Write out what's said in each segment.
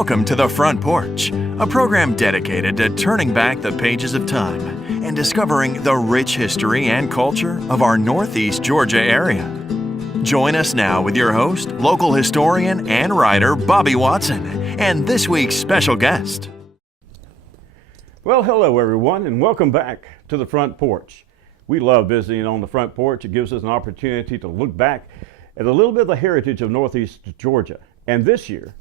Welcome to The Front Porch, a program dedicated to turning back the pages of time and discovering the rich history and culture of our Northeast Georgia area. Join us now with your host, local historian and writer Bobby Watson, and this week's special guest. Well, hello everyone, and welcome back to The Front Porch. We love visiting on The Front Porch. It gives us an opportunity to look back at a little bit of the heritage of Northeast Georgia. And this year,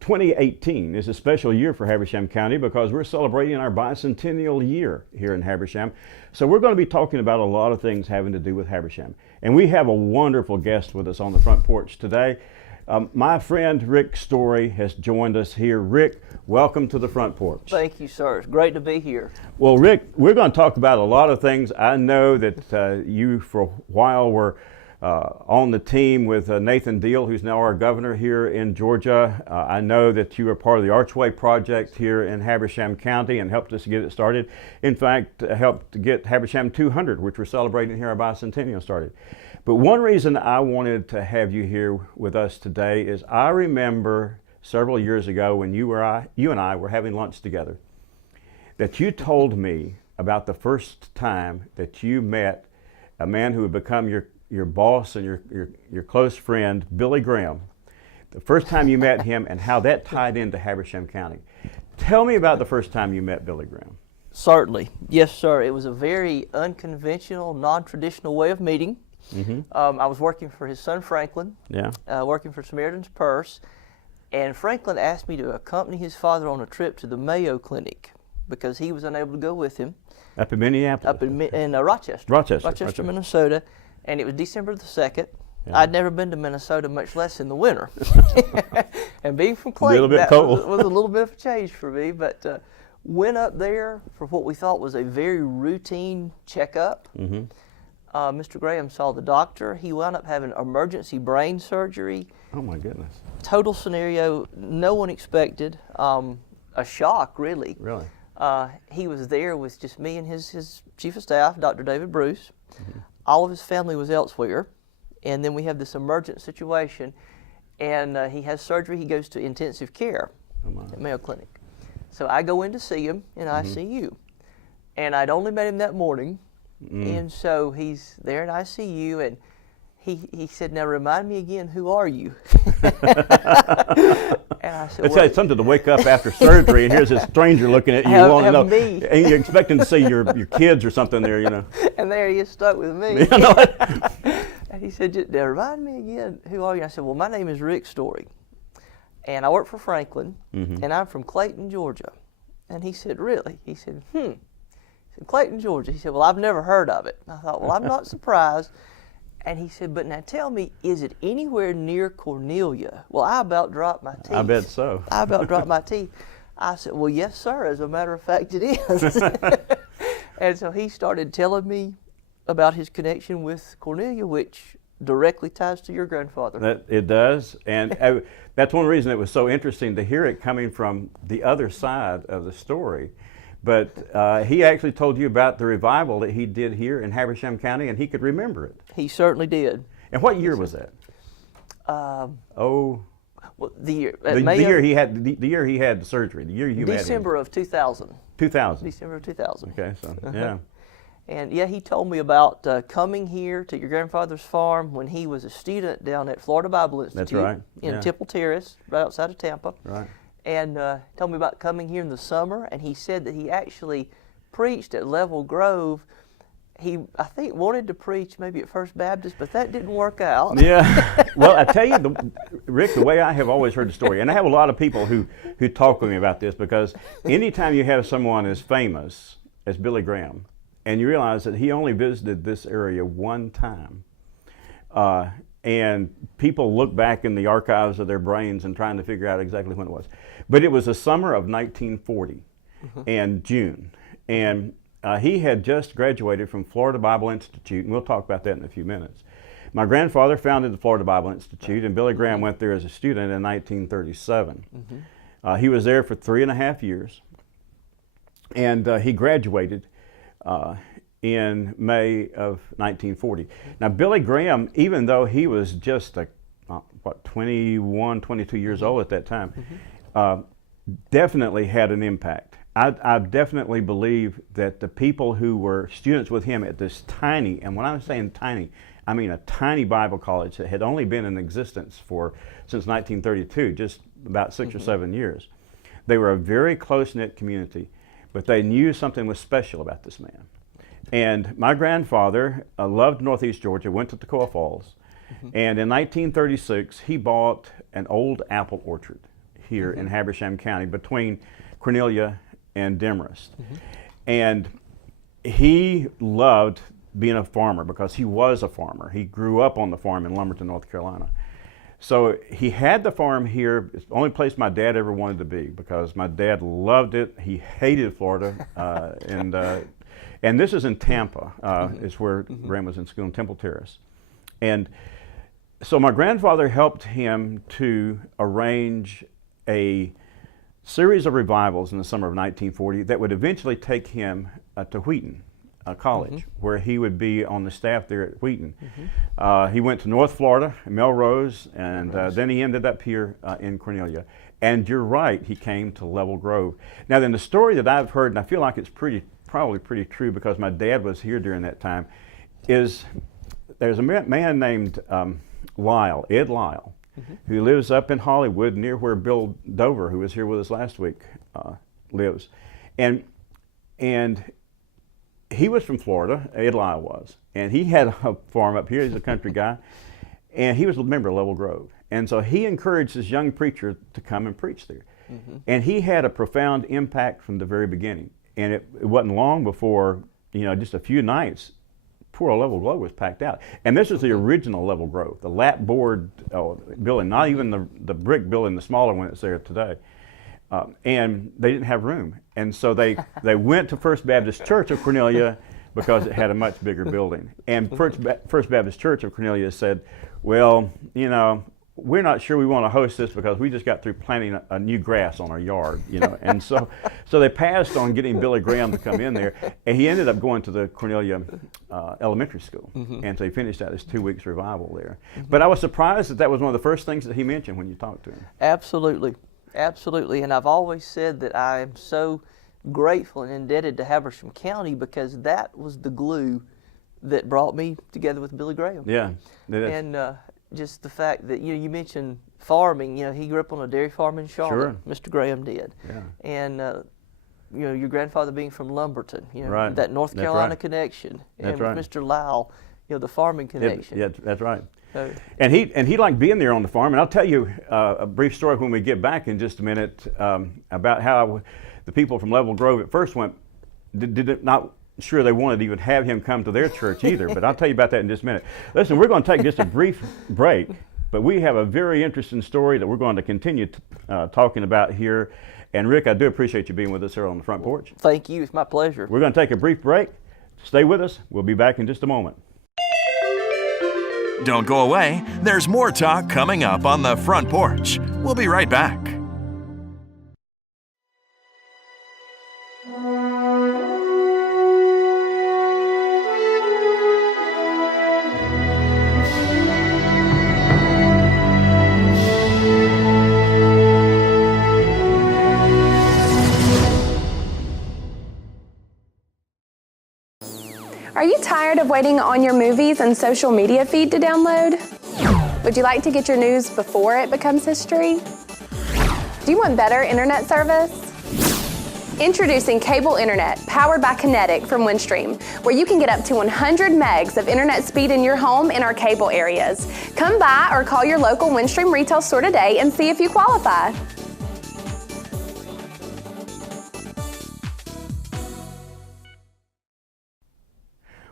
2018, is a special year for Habersham County because we're celebrating our bicentennial year here in Habersham. So we're going to be talking about a lot of things having to do with Habersham. And we have a wonderful guest with us on The Front Porch today. My friend Rick Story has joined us here. Rick, welcome to The Front Porch. Thank you, sir. It's great to be here. Well, Rick, we're going to talk about a lot of things. I know that you for a while were on the team with Nathan Deal, who's now our governor here in Georgia. I know that you were part of the Archway Project here in Habersham County and helped us get it started. In fact, helped to get Habersham 200, which we're celebrating here, our bicentennial, started. But one reason I wanted to have you here with us today is I remember several years ago when you and I were having lunch together, that you told me about the first time that you met a man who would become your boss and your close friend, Billy Graham. The first time you met him and how that tied into Habersham County. Tell me about the first time you met Billy Graham. Certainly. Yes, sir. It was a very unconventional, non-traditional way of meeting. Mm-hmm. I was working for his son, Franklin, working for Samaritan's Purse, and Franklin asked me to accompany his father on a trip to the Mayo Clinic because he was unable to go with him. Up in Minneapolis? Up in Rochester. Rochester, Minnesota. And it was December the 2nd. Yeah. I'd never been to Minnesota, much less in the winter. And being from Clayton, that was a little bit of a change for me. But went up there for what we thought was a very routine checkup. Mm-hmm. Mr. Graham saw the doctor. He wound up having emergency brain surgery. Oh, my goodness. Total scenario no one expected. A shock, really. Really? He was there with just me and his chief of staff, Dr. David Bruce. Mm-hmm. All of his family was elsewhere, and then we have this emergent situation, and he has surgery. He goes to intensive care at Mayo Clinic. So I go in to see him in ICU, and I'd only met him that morning, and so he's there in ICU, and he said, "Now remind me again, who are you?" And I said, it's something to wake up after surgery and here's this stranger looking at you, you want to know, me. And you're expecting to see your kids or something there, you know. And there he is stuck with me. And he said, "Now remind me again, who are you?" I said, "Well, my name is Rick Story, and I work for Franklin, and I'm from Clayton, Georgia." And he said, "Really?" He said, He said, "Clayton, Georgia." He said, "Well, I've never heard of it." And I thought, well, I'm not surprised. And he said, "But now tell me, is it anywhere near Cornelia?" Well, I about dropped my teeth. I bet so. I about dropped my teeth. I said, "Well, yes, sir. As a matter of fact, it is." And so he started telling me about his connection with Cornelia, which directly ties to your grandfather. It does. And that's one reason it was so interesting to hear it coming from the other side of the story. But he actually told you about the revival that he did here in Habersham County, and he could remember it. He certainly did. And what year was that? Well, the year he had the surgery. The year you met him. December of 2000. 2000. December of 2000. Okay, so yeah. And yeah, he told me about coming here to your grandfather's farm when he was a student down at Florida Bible Institute. That's right. In Temple Terrace, right outside of Tampa. Right. And told me about coming here in the summer, and he said that he actually preached at Level Grove. He, I think, wanted to preach maybe at First Baptist, but that didn't work out. Yeah. Well, I tell you, Rick, the way I have always heard the story, and I have a lot of people who talk with me about this, because anytime you have someone as famous as Billy Graham, and you realize that he only visited this area one time, and people look back in the archives of their brains and trying to figure out exactly when it was. But it was the summer of 1940 and June. And he had just graduated from Florida Bible Institute, and we'll talk about that in a few minutes. My grandfather founded the Florida Bible Institute, and Billy Graham went there as a student in 1937. He was there for 3.5 years, and he graduated in May of 1940. Now, Billy Graham, even though he was just 21, 22 years old at that time, definitely had an impact. I definitely believe that the people who were students with him at this tiny, and when I'm saying tiny, I mean a tiny Bible college that had only been in existence since 1932, just about 6 or 7 years. They were a very close-knit community, but they knew something was special about this man. And my grandfather loved Northeast Georgia, went to Toccoa Falls, and in 1936 he bought an old apple orchard here in Habersham County between Cornelia and Demarest. And he loved being a farmer because he was a farmer. He grew up on the farm in Lumberton, North Carolina. So he had the farm here. It's the only place my dad ever wanted to be because my dad loved it. He hated Florida. And this is in Tampa, is where Graham was in school, in Temple Terrace. And so my grandfather helped him to arrange a series of revivals in the summer of 1940 that would eventually take him to Wheaton College, where he would be on the staff there at Wheaton. He went to North Florida, Melrose, and then he ended up here in Cornelia. And you're right, he came to Level Grove. Now then, the story that I've heard, and I feel like it's probably pretty true because my dad was here during that time, is there's a man named Ed Lyle, who lives up in Hollywood near where Bill Dover, who was here with us last week, lives. And he was from Florida, Ed Lyle was, and he had a farm up here. He's a country guy, and he was a member of Level Grove. And so he encouraged this young preacher to come and preach there. And he had a profound impact from the very beginning. And it wasn't long before, just a few nights, poor old Level Grove was packed out. And this is the original Level Grove, the lap board building, not even the brick building, the smaller one that's there today. And they didn't have room. And so they went to First Baptist Church of Cornelia because it had a much bigger building. And First Baptist Church of Cornelia said, well, we're not sure we want to host this because we just got through planting a new grass on our yard, And so they passed on getting Billy Graham to come in there, and he ended up going to the Cornelia Elementary School, and so he finished out his 2 weeks revival there. But I was surprised that was one of the first things that he mentioned when you talked to him. Absolutely, and I've always said that I am so grateful and indebted to Habersham County because that was the glue that brought me together with Billy Graham. Yeah, and just the fact that you mentioned farming. He grew up on a dairy farm in Charlotte. Sure. Mr. Graham did. Yeah. And your grandfather being from Lumberton. Right. That North That's Carolina right. connection. That's and right. with Mr. Lyle, the farming connection. Yeah, that's right. So, And he liked being there on the farm. And I'll tell you a brief story when we get back in just a minute about how the people from Level Grove at first not sure they wanted to even have him come to their church either, but I'll tell you about that in just a minute. Listen, we're going to take just a brief break, but we have a very interesting story that we're going to continue talking about here. And Rick, I do appreciate you being with us here on the front porch. Thank you. It's my pleasure. We're going to take a brief break. Stay with us. We'll be back in just a moment. Don't go away. There's more talk coming up on the front porch. We'll be right back. Are you tired of waiting on your movies and social media feed to download? Would you like to get your news before it becomes history? Do you want better internet service? Introducing cable internet powered by Kinetic from Windstream, where you can get up to 100 megs of internet speed in your home in our cable areas. Come by or call your local Windstream retail store today and see if you qualify.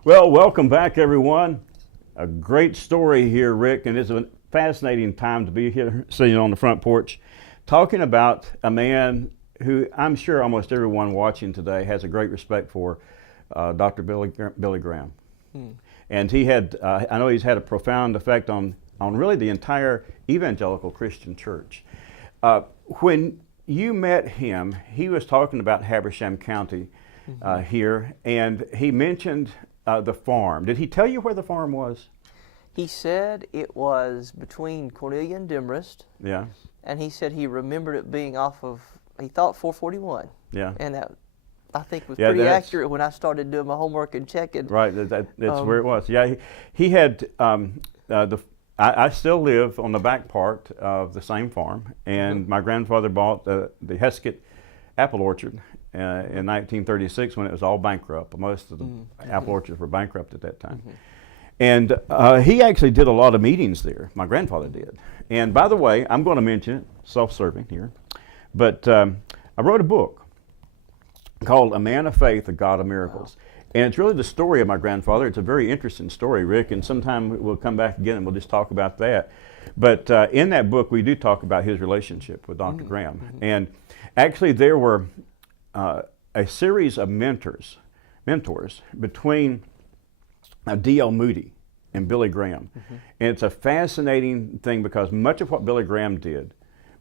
Well, welcome back, everyone. A great story here, Rick, and it's a fascinating time to be here sitting on the front porch talking about a man who I'm sure almost everyone watching today has a great respect for, Dr. Billy Graham. And he had, I know he's had a profound effect on really the entire evangelical Christian church. When you met him, he was talking about Habersham County here, and he mentioned the farm. Did he tell you where the farm was? He said it was between Cornelia and Demarest, Yeah. and he said he remembered it being off of, he thought 441. Yeah. And that, I think, was Yeah, pretty that's- accurate when I started doing my homework and checking. Right, that's where it was. Yeah, he had I still live on the back part of the same farm, and my grandfather bought the Heskett apple orchard in 1936 when it was all bankrupt. Most of the apple orchards were bankrupt at that time. And he actually did a lot of meetings there. My grandfather did. And by the way, I'm going to mention it, self-serving here, but I wrote a book called A Man of Faith, a God of Miracles. And it's really the story of my grandfather. It's a very interesting story, Rick, and sometime we'll come back again and we'll just talk about that. But in that book, we do talk about his relationship with Dr. Graham. And actually, there were a series of mentors between D.L. Moody and Billy Graham. And it's a fascinating thing because much of what Billy Graham did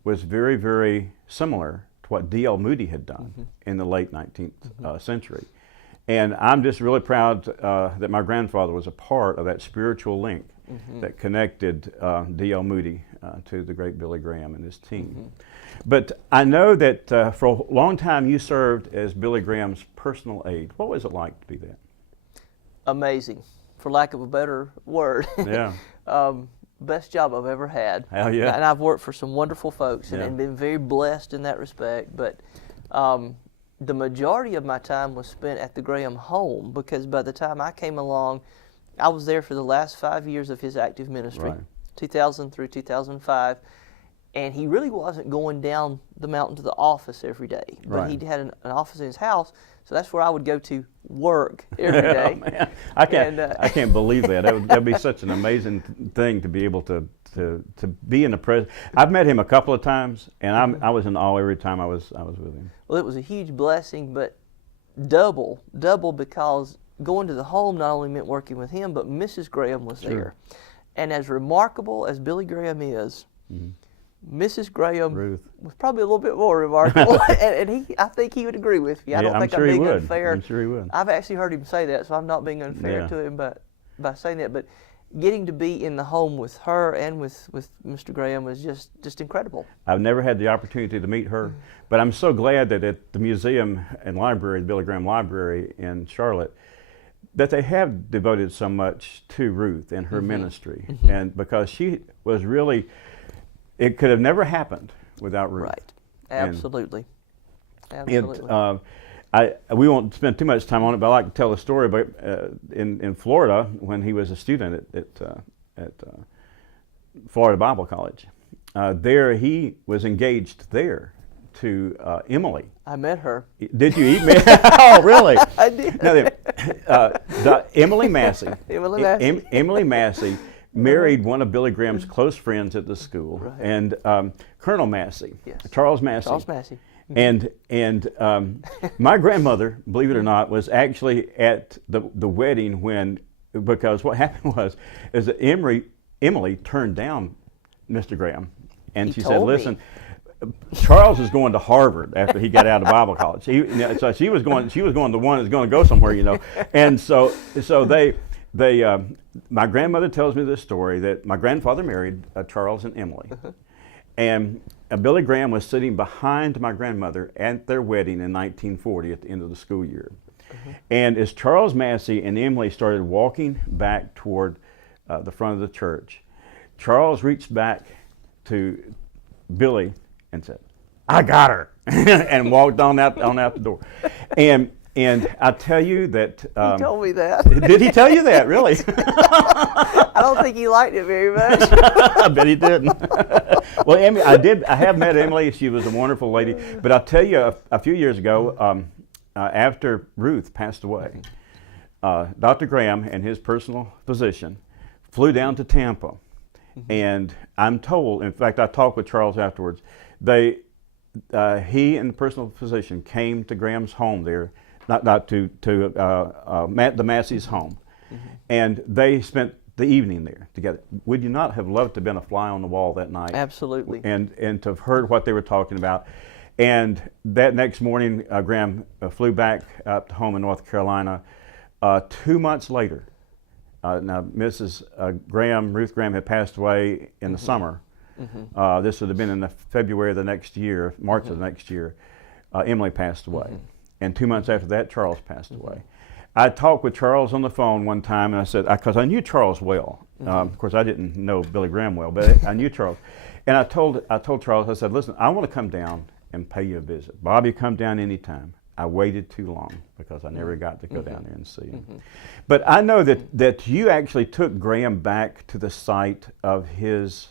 was very, very similar to what D.L. Moody had done in the late 19th century. And I'm just really proud that my grandfather was a part of that spiritual link that connected D.L. Moody to the great Billy Graham and his team. But I know that for a long time you served as Billy Graham's personal aide. What was it like to be that? Amazing, for lack of a better word. Yeah. Best job I've ever had. Hell yeah. And I've worked for some wonderful folks and, Yeah. and been very blessed in that respect. But the majority of my time was spent at the Graham home, because by the time I came along, I was there for the last 5 years of his active ministry, Right. 2000 through 2005. And he really wasn't going down the mountain to the office every day. But Right. he had an office in his house, so that's where I would go to work every day. Oh, man. I can't believe that. That'd be such an amazing thing to be able to be in the presence. I've met him a couple of times, and I was in awe every time I was with him. Well, it was a huge blessing, but double because going to the home not only meant working with him, but Mrs. Graham was there. And as remarkable as Billy Graham is, Mrs. Graham Ruth. was probably a little bit more remarkable, and I think he would agree with me. I don't I'm think sure I'm he being would. unfair. I'm sure he would. I've actually heard him say that, so I'm not being unfair Yeah. to him by saying that. But getting to be in the home with her and with Mr. Graham was just incredible. I've never had the opportunity to meet her, but I'm so glad that at the museum and library, the Billy Graham Library in Charlotte, that they have devoted so much to Ruth and her ministry. And because she was really, it could have never happened without Ruth. Right. Absolutely. And we won't spend too much time on it, but I like to tell the story about in Florida when he was a student at Florida Bible College. There he was engaged there to Emily. I met her. Did you eat me? Oh, really? I did. Now, Emily Massey. Emily Massey. Emily Massey married one of Billy Graham's close friends at the school, Right. and Colonel Massey, Yes. Charles Massey. Charles Massey. And my grandmother, believe it or not, was actually at the wedding because what happened is that Emily turned down Mr. Graham, and He she said, told me. "Listen, Charles is going to Harvard after he got out of Bible college." So she was going the one that's going to go somewhere, And so they my grandmother tells me this story that my grandfather married Charles and Emily, and Billy Graham was sitting behind my grandmother at their wedding in 1940 at the end of the school year. And as Charles Massey and Emily started walking back toward the front of the church, Charles reached back to Billy and said, "I got her," and walked on out the door. And I tell you that He told me that. did he tell you that, really? I don't think he liked it very much. I bet he didn't. Well, I have met Emily. She was a wonderful lady. But I'll tell you, a few years ago, after Ruth passed away, Dr. Graham and his personal physician flew down to Tampa. And I'm told, in fact, I talked with Charles afterwards, he and the personal physician came to Graham's home there, not to the Massey's home, and they spent the evening there together. Would you not have loved to have been a fly on the wall that night? Absolutely. And to have heard what they were talking about. And that next morning, Graham flew back up to home in North Carolina. 2 months later, Now, Mrs. Graham, Ruth Graham, had passed away in the summer. This would have been in the February of the next year, March of the next year. Emily passed away. And 2 months after that, Charles passed away. I talked with Charles on the phone one time, and I said, because I knew Charles well. Of course, I didn't know Billy Graham well, but I knew Charles. And I told Charles, I said, listen, I want to come down and pay you a visit. Bobby, come down anytime. I waited too long because I never got to go down there and see him. But I know that you actually took Graham back to the site of his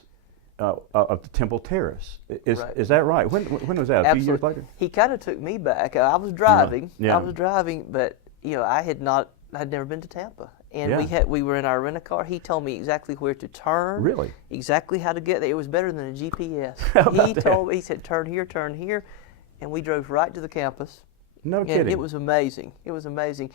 of the Temple Terrace. Is that right? When was that? A few years later? He kind of took me back. I was driving. Yeah. I was driving, but I'd never been to Tampa, and we were in our rent-a-car. He told me exactly where to turn. Really? Exactly how to get there. It was better than a GPS. He told me. He said, turn here, and we drove right to the campus. No kidding. And it was amazing. It was amazing.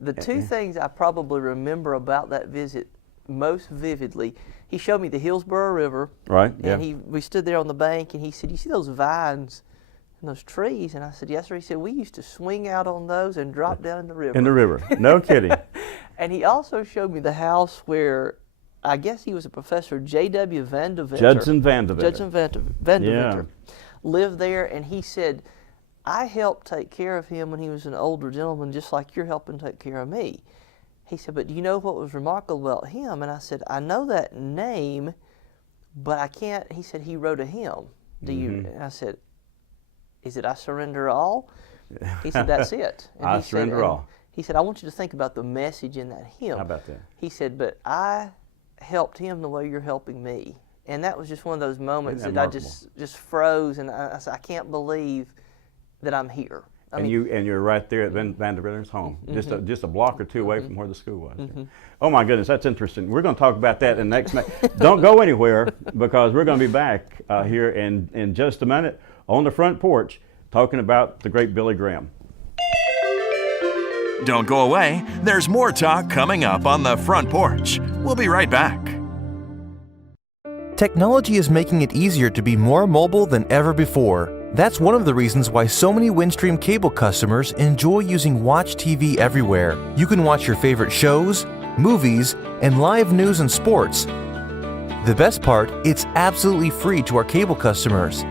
The two things I probably remember about that visit most vividly, he showed me the Hillsborough River. Right, And we stood there on the bank, and he said, you see those vines and those trees? And I said, yes, sir. He said, we used to swing out on those and drop down in the river. In the river. No kidding. And he also showed me the house where, I guess he was a professor, J.W. Van Deventer. Judson Van Deventer. Judson Van Deventer lived there, and he said, I helped take care of him when he was an older gentleman, just like you're helping take care of me. He said, but do you know what was remarkable about him? And I said, I know that name, but I can't. He said, he wrote a hymn. Do you? And I said, is it I Surrender All? He said, that's it. And I Surrender All. He said, I want you to think about the message in that hymn. How about that? He said, but I helped him the way you're helping me. And that was just one of those moments that I just froze, and I said, I can't believe that I'm here. You're right there at Van Deventer's home, just a block or two away from where the school was. Oh my goodness, that's interesting. We're going to talk about that in the next minute. Don't go anywhere, because we're going to be back here in just a minute on the front porch talking about the great Billy Graham. Don't go away. There's more talk coming up on the front porch. We'll be right back. Technology is making it easier to be more mobile than ever before. That's one of the reasons why so many Windstream cable customers enjoy using Watch TV everywhere. You can watch your favorite shows, movies, and live news and sports. The best part, it's absolutely free to our cable customers.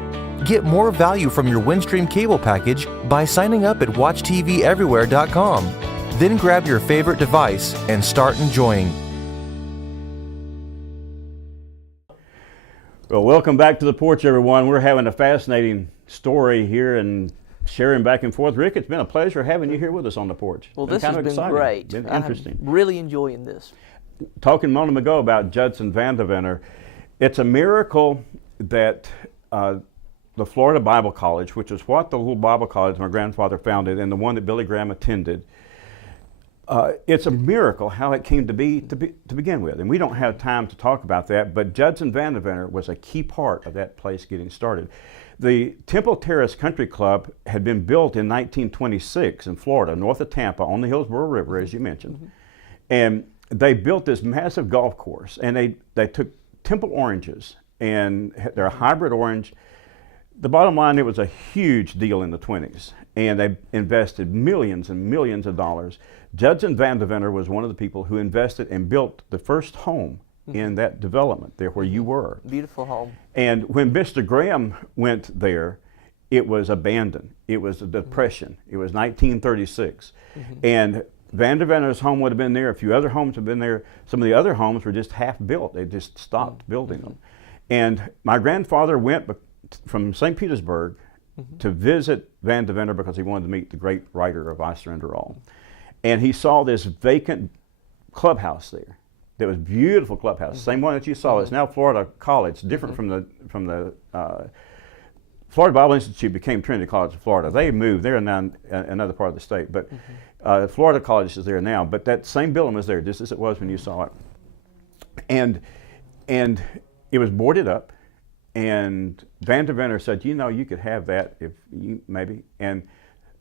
Get more value from your Windstream cable package by signing up at WatchTVEverywhere.com. Then grab your favorite device and start enjoying. Well, welcome back to the porch, everyone. We're having a fascinating story here and sharing back and forth. Rick, it's been a pleasure having you here with us on the porch. Well, this has been exciting. Great. Been interesting. I'm really enjoying this. Talking a moment ago about Judson Van Deventer, it's a miracle that the Florida Bible College, which is what the little Bible college my grandfather founded and the one that Billy Graham attended, it's a miracle how it came to begin with. And we don't have time to talk about that, but Judson Van Deventer was a key part of that place getting started. The Temple Terrace Country Club had been built in 1926 in Florida, north of Tampa, on the Hillsborough River, as you mentioned. And they built this massive golf course, and they took Temple oranges, and they're a hybrid orange. The bottom line, it was a huge deal in the 20s, and they invested millions and millions of dollars. Judson Van Deventer was one of the people who invested and built the first home in that development there where you were. Beautiful home. And when Mr. Graham went there, it was abandoned. It was a depression. It was 1936. And Van Deventer's home would have been there. A few other homes have been there. Some of the other homes were just half built. They just stopped building them. And my grandfather went from St. Petersburg to visit Van Deventer because he wanted to meet the great writer of I Surrender All. And he saw this vacant clubhouse there. There was a beautiful clubhouse, same one that you saw. It's now Florida College, different from the Florida Bible Institute became Trinity College of Florida. They moved. They're now in another part of the state, but Florida College is there now. But that same building was there, just as it was when you saw it. And it was boarded up. And Van Deventer said, you know, you could have that if you maybe. And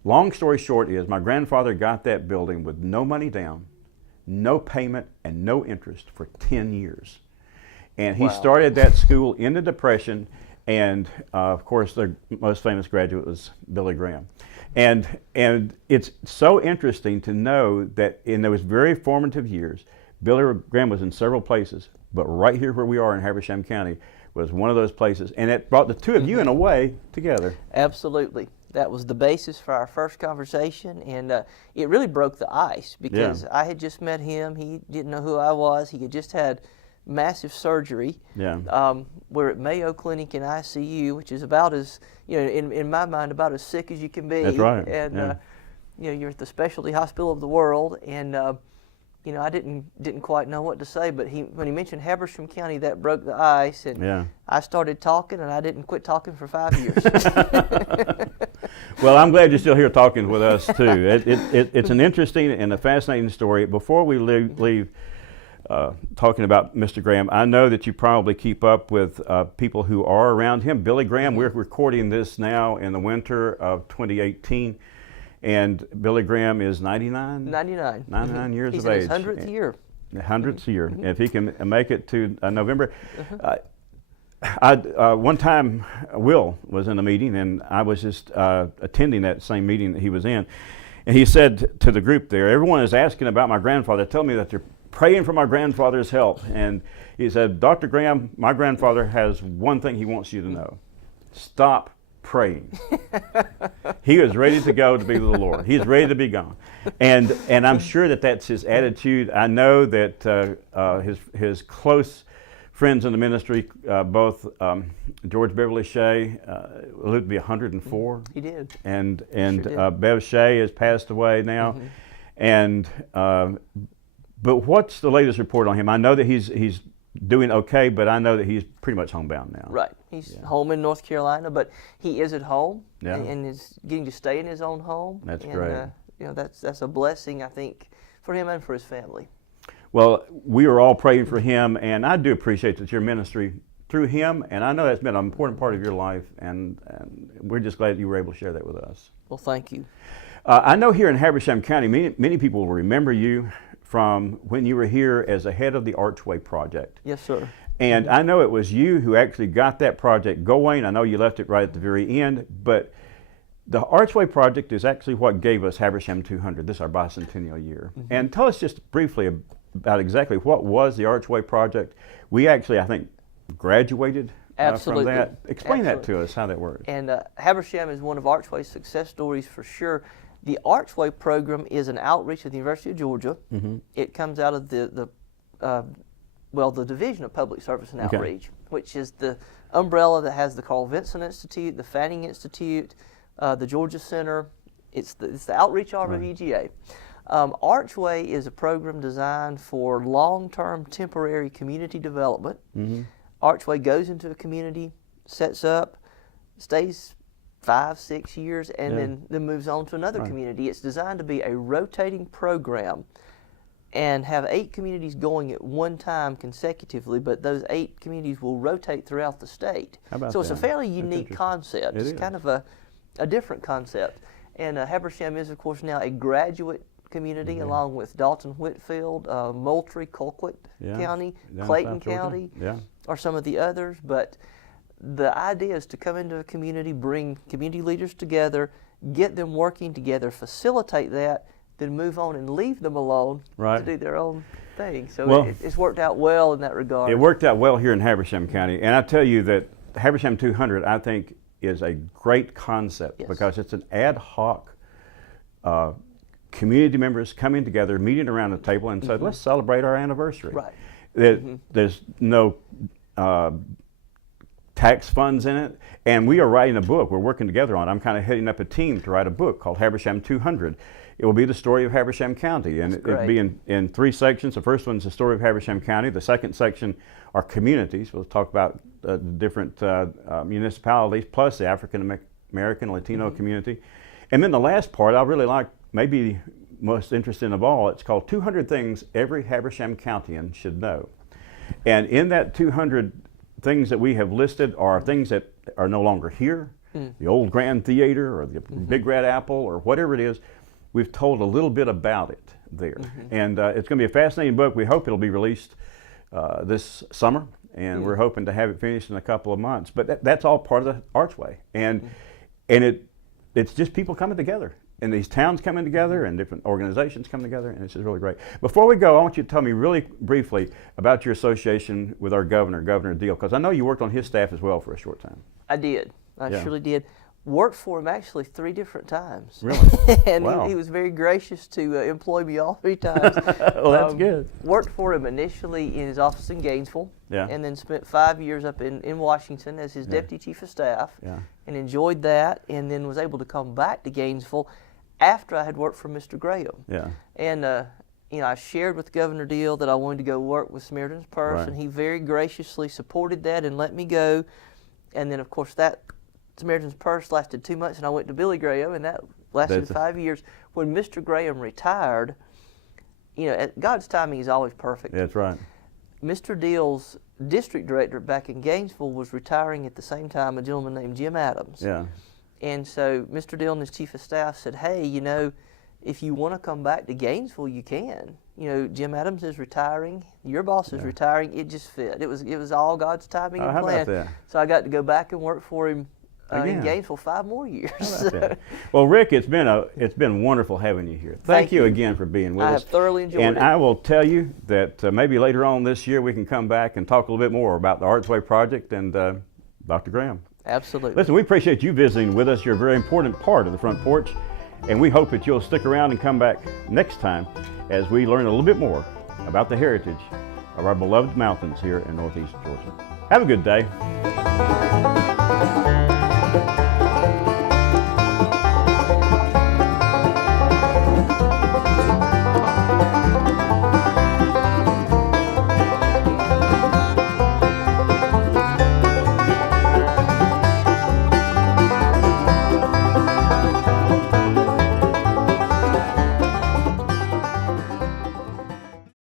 long story short is my grandfather got that building with no money down, no payment, and no interest for 10 years. And he started that school in the Depression, and of course the most famous graduate was Billy Graham. And it's so interesting to know that in those very formative years, Billy Graham was in several places, but right here where we are in Habersham County was one of those places, and it brought the two of you in a way together. Absolutely. That was the basis for our first conversation, and it really broke the ice because I had just met him. He didn't know who I was. He had just had massive surgery. We're at Mayo Clinic in ICU, which is about as, in my mind, about as sick as you can be. That's right. And you're at the specialty hospital of the world, and I didn't quite know what to say, but when he mentioned Habersham County, that broke the ice, and I started talking, and I didn't quit talking for 5 years. Well, I'm glad you're still here talking with us too. It's an interesting and a fascinating story. Before we leave talking about Mr. Graham, I know that you probably keep up with people who are around him. Billy Graham, we're recording this now in the winter of 2018. And Billy Graham is 99? 99. 99 years He's of age. He's in his 100th year. 100th year. If he can make it to November. One time, Will was in a meeting, and I was just attending that same meeting that he was in. And he said to the group there, everyone is asking about my grandfather. Tell me that they're praying for my grandfather's health. And he said, Dr. Graham, my grandfather has one thing he wants you to know. Stop praying. He was ready to go to be with the Lord. He's ready to be gone. And I'm sure that that's his attitude. I know that his close friends in the ministry, both George Beverly Shea lived to be 104. He did. And Sure did. Bev Shea has passed away now. And but what's the latest report on him? I know that he's doing okay, but I know that he's pretty much homebound now. Right. He's home in North Carolina, but he is at home and is getting to stay in his own home. That's great. That's a blessing, I think, for him and for his family. Well, we are all praying for him, and I do appreciate that your ministry through him, and I know that's been an important part of your life, and we're just glad you were able to share that with us. Well, thank you. I know here in Habersham County, many people will remember you from when you were here as the head of the Archway Project. Yes, sir. And I know it was you who actually got that project going. I know you left it right at the very end, but the Archway Project is actually what gave us Habersham 200. This is our bicentennial year. And tell us just briefly about exactly what was the Archway Project. We actually, I think, graduated from that. Explain that to us, how that works. And Habersham is one of Archway's success stories for sure. The Archway program is an outreach of the University of Georgia. It comes out of the Division of Public Service and Outreach, which is the umbrella that has the Carl Vinson Institute, the Fanning Institute, the Georgia Center. It's the outreach arm of EGA. Archway is a program designed for long-term temporary community development. Archway goes into a community, sets up, stays 5-6 years, and then moves on to another community. It's designed to be a rotating program and have 8 communities going at one time consecutively, but those 8 communities will rotate throughout the state. So it's a fairly unique concept. It's kind of a different concept. And Habersham is, of course, now a graduate community along with Dalton, Whitfield, Moultrie, Colquitt County, Clayton County, are some of the others. But the idea is to come into a community, bring community leaders together, get them working together, facilitate that, then move on and leave them alone to do their own thing. So it's worked out well in that regard. It worked out well here in Habersham County. And I tell you that Habersham 200, I think, is a great concept because it's an ad hoc community members coming together, meeting around the table and said, let's celebrate our anniversary. There's no tax funds in it, and we are writing a book. We're working together on it. I'm kind of heading up a team to write a book called Habersham 200. It will be the story of Habersham County, and it'll be in 3 sections. The first one is the story of Habersham County. The second section are communities. We'll talk about the different municipalities, plus the African American, Latino community. And then the last part I really like, maybe most interesting of all, it's called 200 Things Every Habersham Countian Should Know. And in that 200 things that we have listed are things that are no longer here, the old Grand Theater or the Big Red Apple or whatever it is. We've told a little bit about it there. And it's going to be a fascinating book. We hope it'll be released this summer, and we're hoping to have it finished in a couple of months. But that's all part of the Archway. And it's just people coming together and these towns coming together and different organizations coming together, and it's just really great. Before we go, I want you to tell me really briefly about your association with our governor, Governor Deal, because I know you worked on his staff as well for a short time. I did. I Yeah. surely did. Worked for him actually 3 different times. Really? And Wow. he was very gracious to employ me all 3 times. Well, that's good. Worked for him initially in his office in Gainesville, Yeah. and then spent 5 years up in Washington as his deputy chief of staff, Yeah. and enjoyed that, and then was able to come back to Gainesville after I had worked for Mr. Graham. Yeah. And you know, I shared with Governor Deal that I wanted to go work with Samaritan's Purse, Right. and he very graciously supported that and let me go. And then, of course, that Samaritan's Purse lasted 2 months, and I went to Billy Graham, and that lasted 5 years. When Mr. Graham retired, you know, God's timing is always perfect. That's right. Mr. Deal's district director back in Gainesville was retiring at the same time, a gentleman named Jim Adams. Yeah. And so Mr. Deal and his chief of staff said, hey, you know, if you want to come back to Gainesville, you can. You know, Jim Adams is retiring, your boss is retiring, it just fit. It was all God's timing and How plan. about that? So I got to go back and work for him in Again. Gainesville 5 more years. How about that? Well, Rick, it's been wonderful having you here. Thank you again for being with I us. have thoroughly enjoyed and it. I will tell you that maybe later on this year we can come back and talk a little bit more about the Archway Project and Dr. Graham. Absolutely. Listen, we appreciate you visiting with us. You're a very important part of the Front Porch, and we hope that you'll stick around and come back next time as we learn a little bit more about the heritage of our beloved mountains here in Northeast Georgia. Have a good day.